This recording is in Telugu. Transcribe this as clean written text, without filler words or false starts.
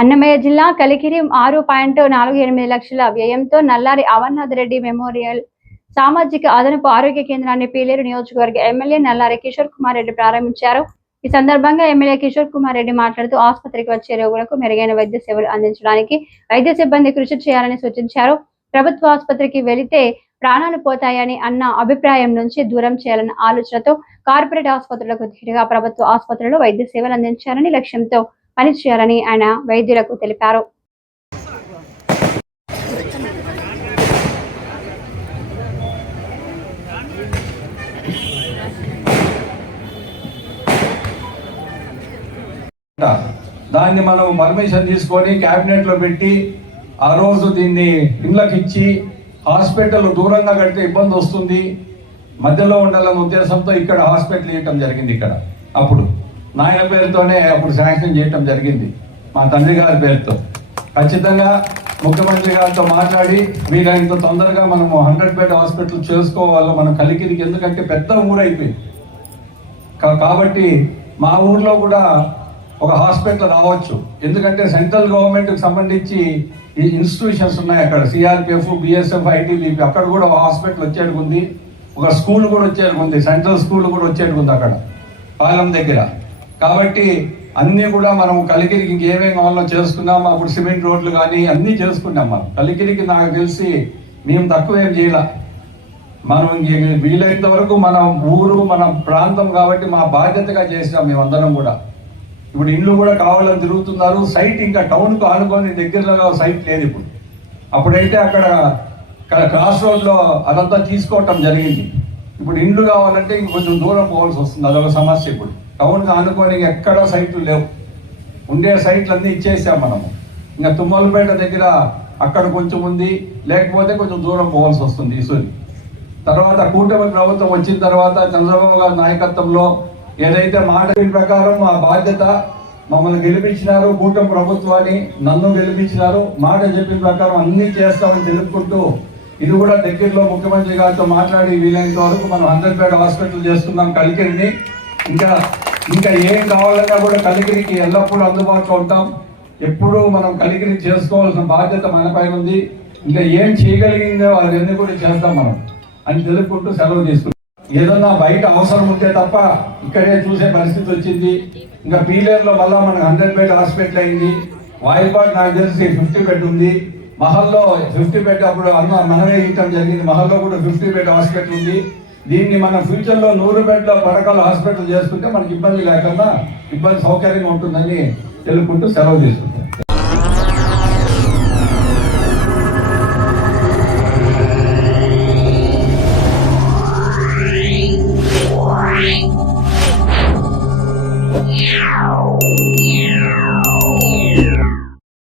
అన్నమయ్య జిల్లా కలికిరి 6.48 లక్షల వ్యయంతో నల్లారి అమర్నాథ్ రెడ్డి మెమోరియల్ సామాజిక అదనపు ఆరోగ్య కేంద్రాన్ని పీలేరు నియోజకవర్గ ఎమ్మెల్యే నల్లారి కిషోర్ కుమార్ రెడ్డి ప్రారంభించారు. ఈ సందర్భంగా ఎమ్మెల్యే కిషోర్ కుమార్ రెడ్డి మాట్లాడుతూ ఆసుపత్రికి వచ్చే రోగులకు మెరుగైన వైద్య సేవలు అందించడానికి వైద్య సిబ్బంది కృషి చేయాలని సూచించారు. ప్రభుత్వ ఆసుపత్రికి వెళితే ప్రాణాలు పోతాయని అన్న అభిప్రాయం నుంచి దూరం చేయాలన్న ఆలోచనతో కార్పొరేట్ ఆసుపత్రులకు ధీటుగా ప్రభుత్వ ఆసుపత్రుల్లో వైద్య సేవలు అందించాలని లక్ష్యంతో పనిచేయాలని ఆయన వైద్యులకు తెలిపారు. దాన్ని మనం పర్మిషన్ తీసుకొని క్యాబినెట్ లో పెట్టి ఆ రోజు దీన్ని ఇళ్ళకి ఇచ్చి హాస్పిటల్ దూరంగా కడితే ఇబ్బంది వస్తుంది, మధ్యలో ఉండాలన్న ఉద్దేశంతో ఇక్కడ హాస్పిటల్ ఇవ్వటం జరిగింది. ఇక్కడ అప్పుడు నాయన పేరుతోనే అప్పుడు శాంక్షన్ చేయటం జరిగింది, మా తండ్రి గారి పేరుతో. ఖచ్చితంగా ముఖ్యమంత్రి గారితో మాట్లాడి వీలైనంత తొందరగా మనము 100 బెడ్ హాస్పిటల్ చేసుకోవాలి మనం కలికిరికి. ఎందుకంటే పెద్ద ఊరు అయిపోయింది కాబట్టి మా ఊర్లో కూడా ఒక హాస్పిటల్ రావచ్చు. ఎందుకంటే సెంట్రల్ గవర్నమెంట్కి సంబంధించి ఈ ఇన్స్టిట్యూషన్స్ ఉన్నాయి అక్కడ, సిఆర్పిఎఫ్, బిఎస్ఎఫ్, ఐటీబీపీ, అక్కడ కూడా ఒక హాస్పిటల్ వచ్చేది ఉంది, ఒక స్కూల్ కూడా వచ్చేది ఉంది, సెంట్రల్ స్కూల్ కూడా వచ్చేది ఉంది అక్కడ పాలెం దగ్గర. కాబట్టి అన్నీ కూడా మనం కలికిరికి ఇంకేమేమి కావాలో చేసుకున్నాం. అప్పుడు సిమెంట్ రోడ్లు కానీ అన్నీ చేసుకున్నాం. మనం కలికిరికి నాకు తెలిసి మేము తక్కువేం చేయాల. మనం వీలైనంత వరకు మన ఊరు మన ప్రాంతం కాబట్టి మా బాధ్యతగా చేసినాం మేమందరం కూడా. ఇప్పుడు ఇండ్లు కూడా కావాలని తిరుగుతున్నారు. సైట్ ఇంకా టౌన్కు ఆనుకొని దగ్గరలో సైట్ లేదు ఇప్పుడు. అప్పుడైతే అక్కడ క్రాస్ రోడ్లో అదంతా తీసుకోవటం జరిగింది. ఇప్పుడు ఇండ్లు కావాలంటే ఇంకొంచెం దూరం పోవాల్సి వస్తుంది, అదొక సమస్య. ఇప్పుడు టౌన్కి ఆనుకొని ఎక్కడ సైట్లు లేవు, ఉండే సైట్లన్నీ ఇచ్చేసాం మనము. ఇంకా తుమ్మలపేట దగ్గర అక్కడ కొంచెం ఉంది, లేకపోతే కొంచెం దూరం పోవాల్సి వస్తుంది ఇసుని. తర్వాత కూటమి ప్రభుత్వం వచ్చిన తర్వాత చంద్రబాబు గారి నాయకత్వంలో ఏదైతే మాట ప్రకారం మా బాధ్యత, మమ్మల్ని గెలిపించినారు కూటమి ప్రభుత్వాన్ని, నన్ను గెలిపించినారు, మాట చెప్పిన ప్రకారం అన్ని చేస్తామని తెలుపుకుంటూ ఇది కూడా దగ్గరలో ముఖ్యమంత్రి గారితో మాట్లాడి వీలైనంత వరకు మనం 100 బెడ్ హాస్పిటల్ చేస్తున్నాం కలికిరిని. ఇంకా ఏం కావాలన్నా కూడా కలికిరికి ఎల్లప్పుడూ అందుబాటులో ఉంటాం. ఎప్పుడూ మనం కలికిరి చేసుకోవాల్సిన బాధ్యత మన పైన ఉంది. ఇంకా ఏం చేయగలిగిందో అవన్నీ కూడా చేస్తాం మనం అని తెలుపుకుంటూ సెలవు తీసుకుంటాం. ఏదన్నా బయట అవసరం ఉంటే తప్ప ఇక్కడే చూసే పరిస్థితి వచ్చింది. ఇంకా పీలేరులో మళ్ళా మనకు 100 బెడ్ హాస్పిటల్ అయింది. వాయిల్పాట్ నాకు తెలిసి 50 బెడ్ ఉంది. మహల్లో 50 బెడ్ అప్పుడు మనమే ఇవ్వటం జరిగింది. మహల్లో కూడా 50 బెడ్ హాస్పిటల్ ఉంది. దీన్ని మన ఫ్యూచర్లో 100 బెడ్ల పడకల హాస్పిటల్ చేసుకుంటే మనకి ఇబ్బంది లేకుండా సౌకర్యంగా ఉంటుందని తెలుపుకుంటూ సెలవు తీసుకుంటాం. Yeah.